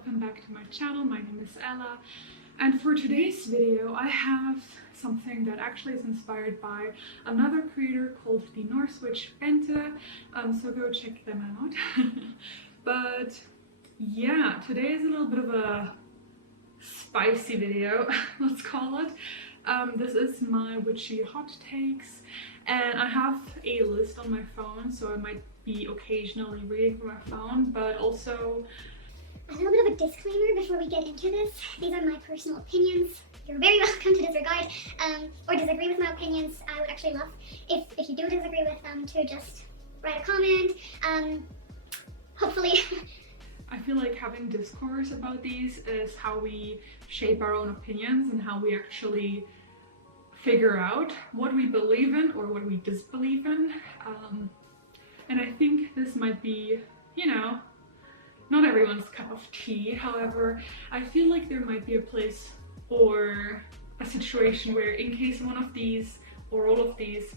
welcome back to my channel. My name is Ella, and for today's video I have something that actually is inspired by another creator called the Norse witch Bente, so go check them out. But yeah, today is a little bit of a spicy video, let's call it. This is my witchy hot takes, and I have a list on my phone, so I might be occasionally reading from my phone, but also a little bit of a disclaimer before we get into this. These are my personal opinions. You're very welcome to disregard or disagree with my opinions. I would actually love if you do disagree with them to just write a comment. Hopefully. I feel like having discourse about these is how we shape our own opinions and how we actually figure out what we believe in or what we disbelieve in. And I think this might be, you know, not everyone's cup of tea. However, I feel like there might be a place or a situation where, in case one of these or all of these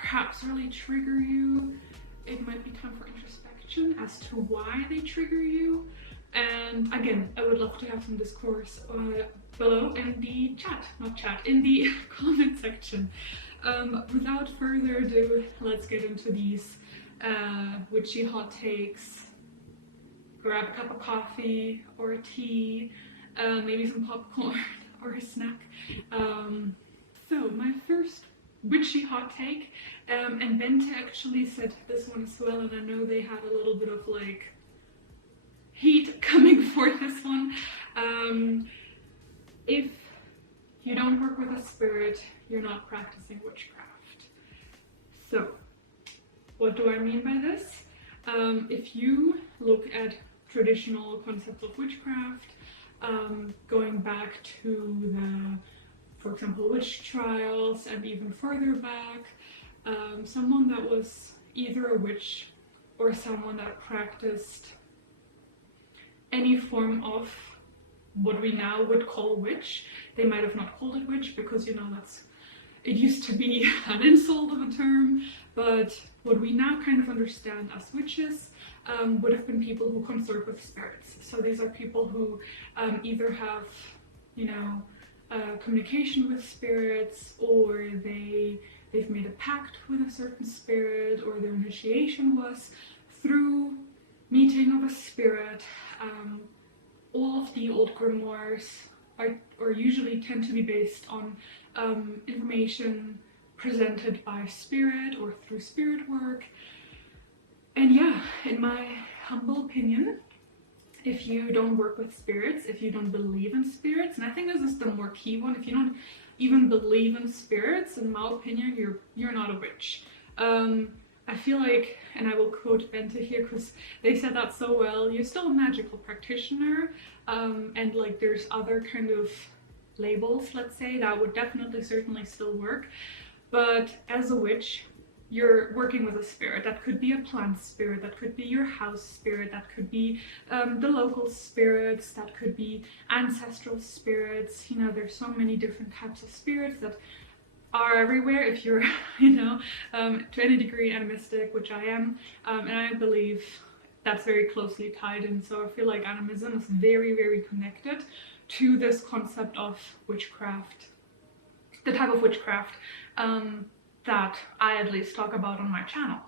perhaps really trigger you, it might be time for introspection as to why they trigger you. And again, I would love to have some discourse below in the in the comment section. Without further ado, let's get into these witchy hot takes. Grab a cup of coffee or a tea, maybe some popcorn or a snack. So my first witchy hot take, and Bente actually said this one as well, and I know they had a little bit of like heat coming for this one. If you don't work with a spirit, you're not practicing witchcraft. So what do I mean by this? If you look at traditional concepts of witchcraft, going back to the, for example, witch trials and even further back, someone that was either a witch or someone that practiced any form of what we now would call witch. They might have not called it witch because, you know, it used to be an insult of a term, but what we now kind of understand as witches would have been people who consort with spirits. So these are people who either have, you know, communication with spirits, or they've made a pact with a certain spirit, or their initiation was through meeting of a spirit. All of the old grimoires or usually tend to be based on information presented by spirit or through spirit work. And yeah, in my humble opinion, if you don't work with spirits, if you don't believe in spirits, and I think this is the more key one, if you don't even believe in spirits, in my opinion, you're not a witch. I feel like, and I will quote Bente here because they said that so well, you're still a magical practitioner, and like there's other kind of labels, let's say, that would definitely certainly still work. But as a witch, you're working with a spirit. That could be a plant spirit, that could be your house spirit, that could be the local spirits, that could be ancestral spirits. You know, there's so many different types of spirits that are everywhere if you're, you know, to any degree animistic, which I am, and I believe that's very closely tied in. So I feel like animism is very, very connected to this concept of witchcraft, the type of witchcraft that I at least talk about on my channel.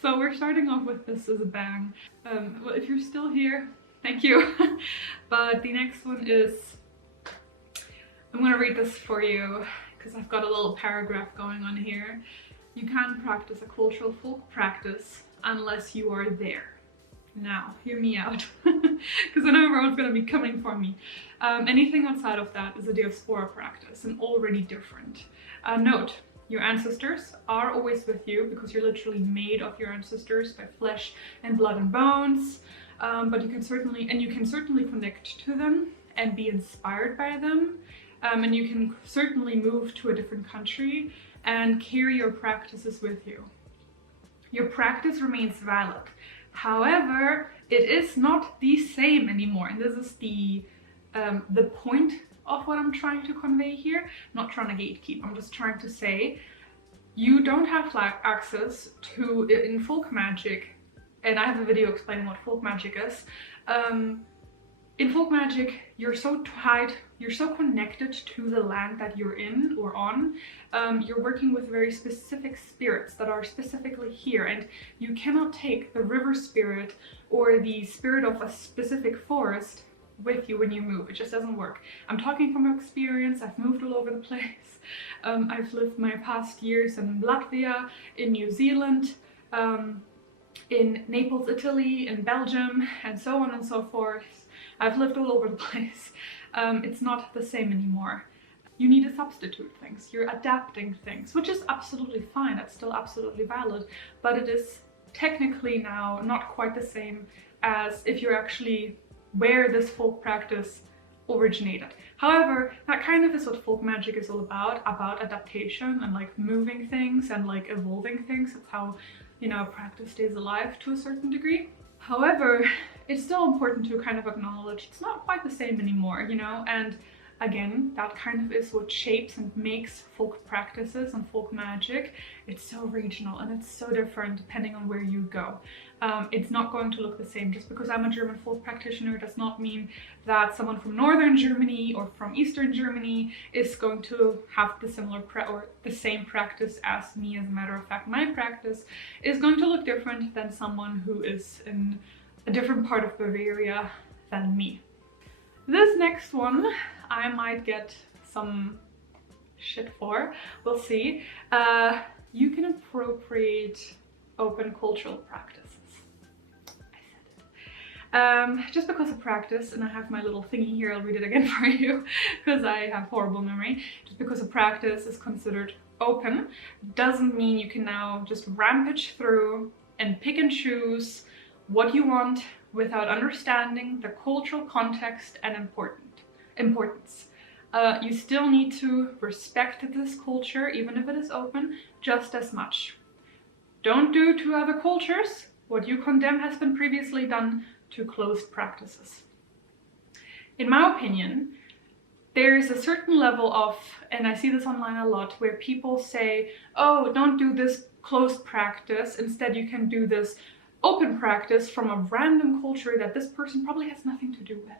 So we're starting off with this as a bang. Well, if you're still here, thank you. But the next one is, I'm gonna read this for you because I've got a little paragraph going on here. You can't practice a cultural folk practice unless you are there. Now, hear me out, because I know everyone's going to be coming for me. Anything outside of that is a diaspora practice and already different. Note, your ancestors are always with you because you're literally made of your ancestors by flesh and blood and bones. But you can certainly connect to them and be inspired by them. And you can certainly move to a different country and carry your practices with you. Your practice remains valid. However, it is not the same anymore, and this is the point of what I'm trying to convey here. I'm not trying to gatekeep, I'm just trying to say you don't have access to, in folk magic, and I have a video explaining what folk magic is, in folk magic, you're so tied, you're so connected to the land that you're in or on. You're working with very specific spirits that are specifically here, and you cannot take the river spirit or the spirit of a specific forest with you when you move. It just doesn't work. I'm talking from experience. I've moved all over the place. I've lived my past years in Latvia, in New Zealand, in Naples, Italy, in Belgium, and so on and so forth. I've lived all over the place. It's not the same anymore. You need to substitute things. You're adapting things, which is absolutely fine. That's still absolutely valid, but it is technically now not quite the same as if you're actually where this folk practice originated. However, that kind of is what folk magic is all about adaptation and like moving things and like evolving things. It's how, you know, practice stays alive to a certain degree. However, it's still important to kind of acknowledge it's not quite the same anymore, you know, and again, that kind of is what shapes and makes folk practices and folk magic. It's so regional and it's so different depending on where you go. It's not going to look the same. Just because I'm a German folk practitioner does not mean that someone from northern Germany or from eastern Germany is going to have the similar or the same practice as me. As a matter of fact, my practice is going to look different than someone who is in a different part of Bavaria than me. This next one I might get some shit for. We'll see. You can appropriate open cultural practices. Just because of practice, and I have my little thingy here, I'll read it again for you because I have horrible memory. Just because a practice is considered open doesn't mean you can now just rampage through and pick and choose what you want without understanding the cultural context and importance. You still need to respect this culture, even if it is open, just as much. Don't do to other cultures what you condemn has been previously done to closed practices. In my opinion, there is a certain level of, and I see this online a lot, where people say, oh, don't do this closed practice, instead you can do this open practice from a random culture that this person probably has nothing to do with.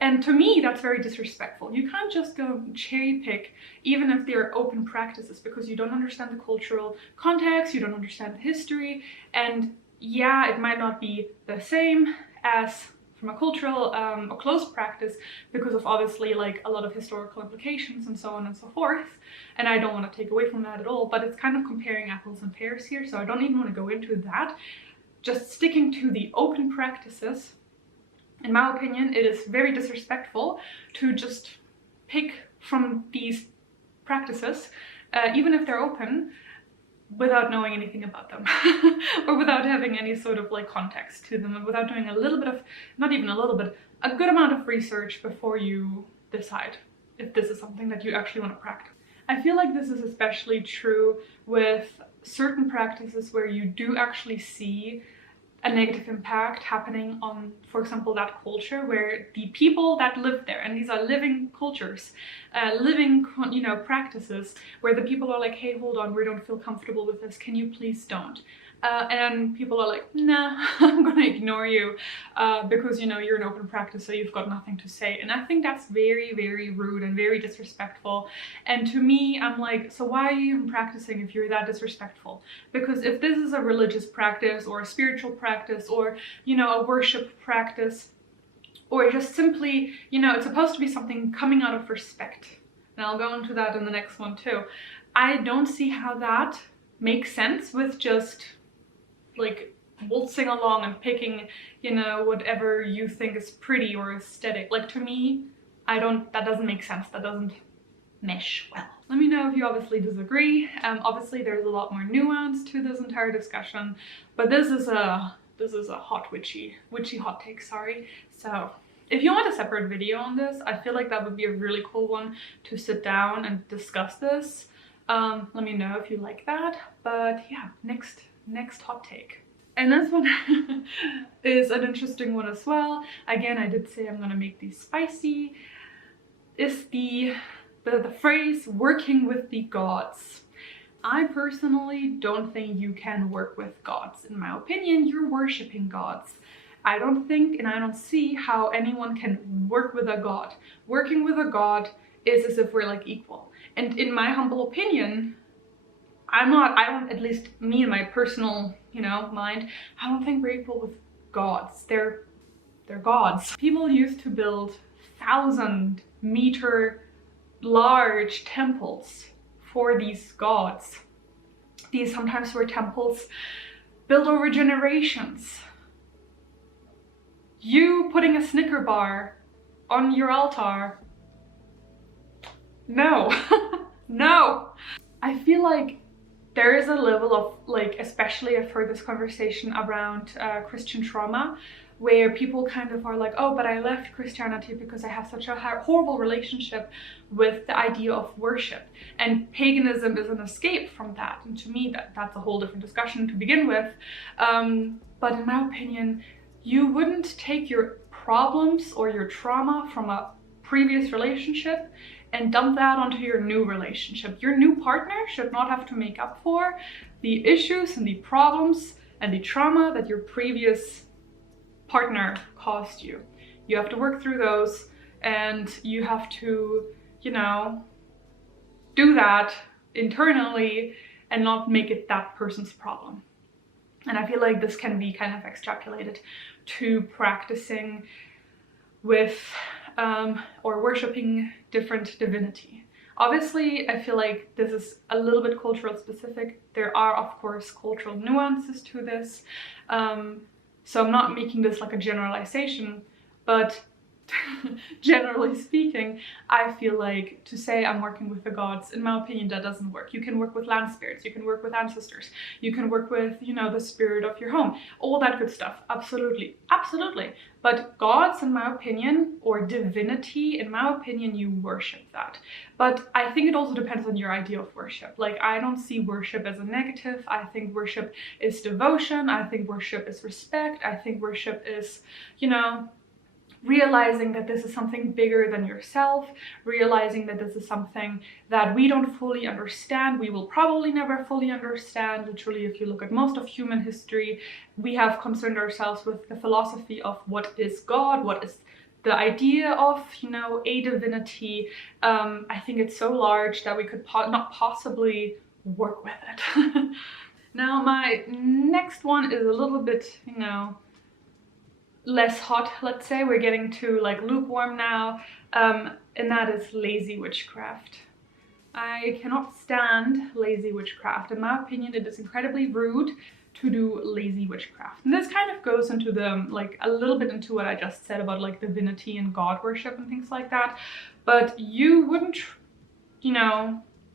And to me, that's very disrespectful. You can't just go cherry pick, even if they're open practices, because you don't understand the cultural context, you don't understand the history, and yeah, it might not be the same as from a cultural or closed practice because of obviously like a lot of historical implications and so on and so forth. And I don't want to take away from that at all, but it's kind of comparing apples and pears here, so I don't even want to go into that. Just sticking to the open practices, in my opinion, it is very disrespectful to just pick from these practices, even if they're open, without knowing anything about them or without having any sort of like context to them, and without doing a little bit of, not even a little bit, a good amount of research before you decide if this is something that you actually want to practice. I feel like this is especially true with certain practices where you do actually see a negative impact happening on, for example, that culture, where the people that live there, and these are living cultures, living, you know, practices, where the people are like, hey, hold on, we don't feel comfortable with this, can you please don't? And people are like, nah, I'm gonna ignore you because, you know, you're an open practice, so you've got nothing to say. And I think that's very, very rude and very disrespectful. And to me, I'm like, so why are you even practicing if you're that disrespectful? Because if this is a religious practice or a spiritual practice or, you know, a worship practice, or just simply, you know, it's supposed to be something coming out of respect. And I'll go into that in the next one too. I don't see how that makes sense with just like waltzing along and picking, you know, whatever you think is pretty or aesthetic. Like, to me, that doesn't make sense. That doesn't mesh well. Let me know if you obviously disagree. Obviously there's a lot more nuance to this entire discussion, but this is a hot witchy hot take, sorry. So if you want a separate video on this, I feel like that would be a really cool one to sit down and discuss this. Let me know if you like that. But yeah, next hot take. And this one is an interesting one as well. Again, I did say I'm gonna make these spicy. Is the phrase working with the gods. I personally don't think you can work with gods. In my opinion, you're worshipping gods. I don't think and I don't see how anyone can work with a god. Working with a god is as if we're like equal. And in my humble opinion, I don't, at least me in my personal, mind, I don't think we're equal with gods. They're gods. People used to build 1,000-meter large temples for these gods. These sometimes were temples built over generations. You putting a Snicker bar on your altar? No. No. I feel like there is a level of, like, especially I've heard this conversation around Christian trauma, where people kind of are like, oh, but I left Christianity because I have such a horrible relationship with the idea of worship. And paganism is an escape from that. And to me, that's a whole different discussion to begin with. But in my opinion, you wouldn't take your problems or your trauma from a previous relationship and dump that onto your new relationship. Your new partner should not have to make up for the issues and the problems and the trauma that your previous partner caused you. You have to work through those, and you have to, do that internally and not make it that person's problem. And I feel like this can be kind of extrapolated to practicing with or worshipping different divinity. Obviously, I feel like this is a little bit cultural specific. There are, of course, cultural nuances to this. So I'm not making this like a generalization, but generally speaking, I feel like to say I'm working with the gods, in my opinion, that doesn't work. You can work with land spirits, you can work with ancestors, you can work with, the spirit of your home, all that good stuff. Absolutely, absolutely. But gods, in my opinion, or divinity, in my opinion, you worship that. But I think it also depends on your idea of worship. Like, I don't see worship as a negative. I think worship is devotion. I think worship is respect. I think worship is, realizing that this is something bigger than yourself, realizing that this is something that we don't fully understand, we will probably never fully understand. Literally, if you look at most of human history, we have concerned ourselves with the philosophy of what is God, what is the idea of, a divinity. I think it's so large that we could not possibly work with it. Now, my next one is a little bit, less hot, let's say. We're getting to like lukewarm now, and that is lazy witchcraft. I cannot stand lazy witchcraft. In my opinion, it is incredibly rude to do lazy witchcraft. And this kind of goes into a little bit into what I just said about like divinity and god worship and things like that. But you wouldn't,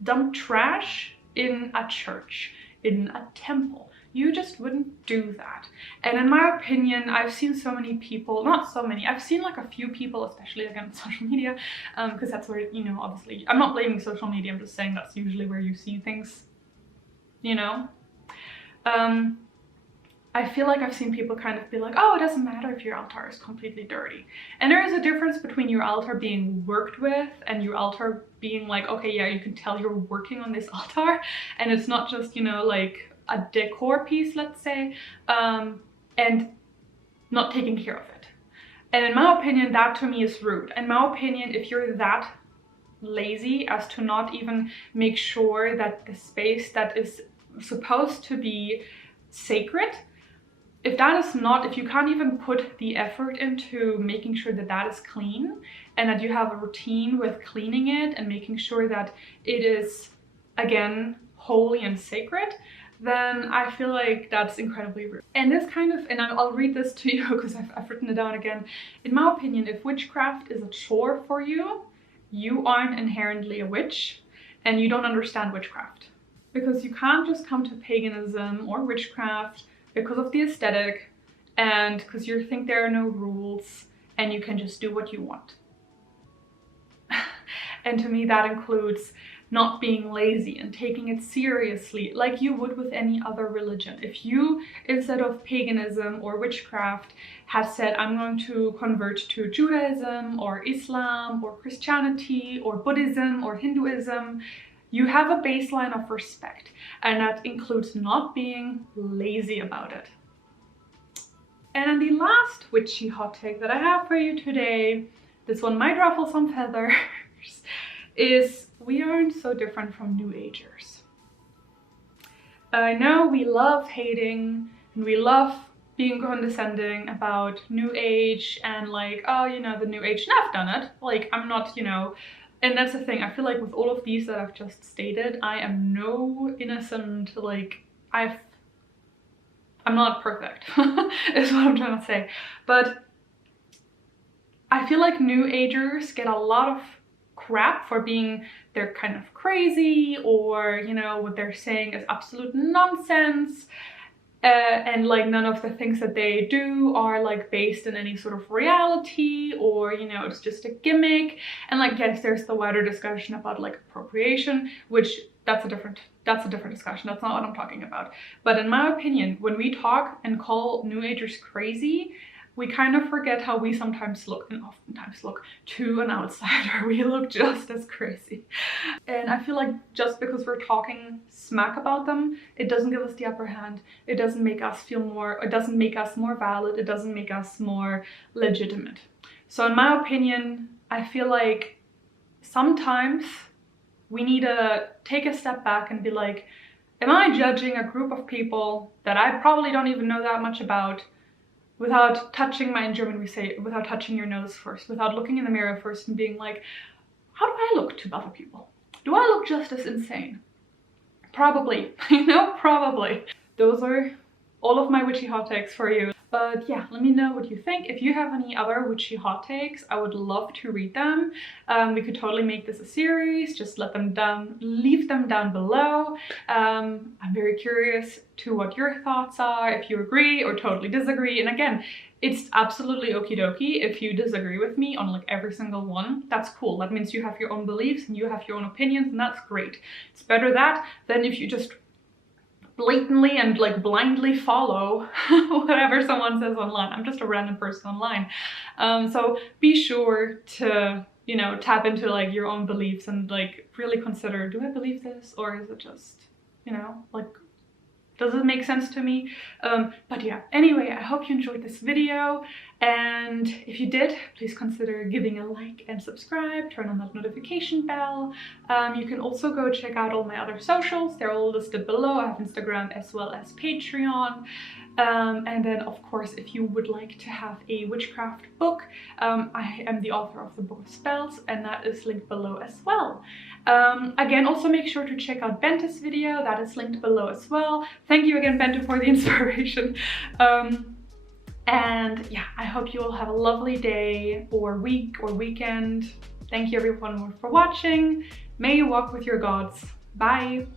dump trash in a church, in a temple. You just wouldn't do that. And in my opinion, I've seen so many people, not so many, I've seen like a few people, especially again on social media, because that's where, obviously, I'm not blaming social media, I'm just saying that's usually where you see things, I feel like I've seen people kind of be like, oh, it doesn't matter if your altar is completely dirty. And there is a difference between your altar being worked with and your altar being like, okay, yeah, you can tell you're working on this altar, and it's not just, like a decor piece, let's say, and not taking care of it. And in my opinion, that to me is rude. In my opinion, if you're that lazy as to not even make sure that the space that is supposed to be sacred, if you can't even put the effort into making sure that that is clean, and that you have a routine with cleaning it and making sure that it is, again, holy and sacred, then I feel like that's incredibly rude. And this and I'll read this to you because I've written it down again. In my opinion, if witchcraft is a chore for you, you aren't inherently a witch and you don't understand witchcraft. Because you can't just come to paganism or witchcraft because of the aesthetic and because you think there are no rules and you can just do what you want. And to me, that includes not being lazy and taking it seriously like you would with any other religion. If you, instead of paganism or witchcraft, had said, I'm going to convert to Judaism or Islam or Christianity or Buddhism or Hinduism, you have a baseline of respect, and that includes not being lazy about it. And then the last witchy hot take that I have for you today, this one might ruffle some feathers, is we aren't so different from New Agers. I know we love hating and we love being condescending about New Age and like, oh, you know, the New Age, and I've done it. Like, I'm not, you know, and that's the thing. I feel like with all of these that I've just stated, I am no innocent, like, I'm not perfect, is what I'm trying to say. But I feel like New Agers get a lot of crap for being, they're kind of crazy, or, you know, what they're saying is absolute nonsense. And like none of the things that they do are like based in any sort of reality, or, you know, it's just a gimmick. And like, yes, there's the wider discussion about like appropriation, which that's a different discussion. That's not what I'm talking about. But in my opinion, when we talk and call New Agers crazy, we kind of forget how we sometimes look, and oftentimes look, to an outsider. We look just as crazy. And I feel like just because we're talking smack about them, it doesn't give us the upper hand. It doesn't make us feel more, it doesn't make us more valid. It doesn't make us more legitimate. So in my opinion, I feel like sometimes we need to take a step back and be like, am I judging a group of people that I probably don't even know that much about, without touching in German we say, without touching your nose first, without looking in the mirror first and being like, how do I look to other people? Do I look just as insane? Probably, you know, probably. Those are all of my witchy hot takes for you. But yeah, let me know what you think. If you have any other witchy hot takes, I would love to read them. We could totally make this a series. Just leave them down below. I'm very curious to what your thoughts are, if you agree or totally disagree. And again, it's absolutely okie dokie if you disagree with me on like every single one. That's cool. That means you have your own beliefs and you have your own opinions, and that's great. It's better that than if you just blatantly and like blindly follow whatever someone says online. I'm just a random person online. So be sure to, you know, tap into like your own beliefs and like really consider, do I believe this, or is it just, you know, like, does it make sense to me? But yeah, anyway, I hope you enjoyed this video, and if you did, please consider giving a like and subscribe, turn on that notification bell. You can also go check out all my other socials. They're all listed below. I have Instagram as well as Patreon. And then of course, if you would like to have a witchcraft book, I am the author of the Book of Spells, and that is linked below as well. Again, also make sure to check out Bente's video, that is linked below as well. Thank you again, Bente, for the inspiration. And yeah, I hope you all have a lovely day or week or weekend. Thank you everyone for watching. May you walk with your gods. Bye.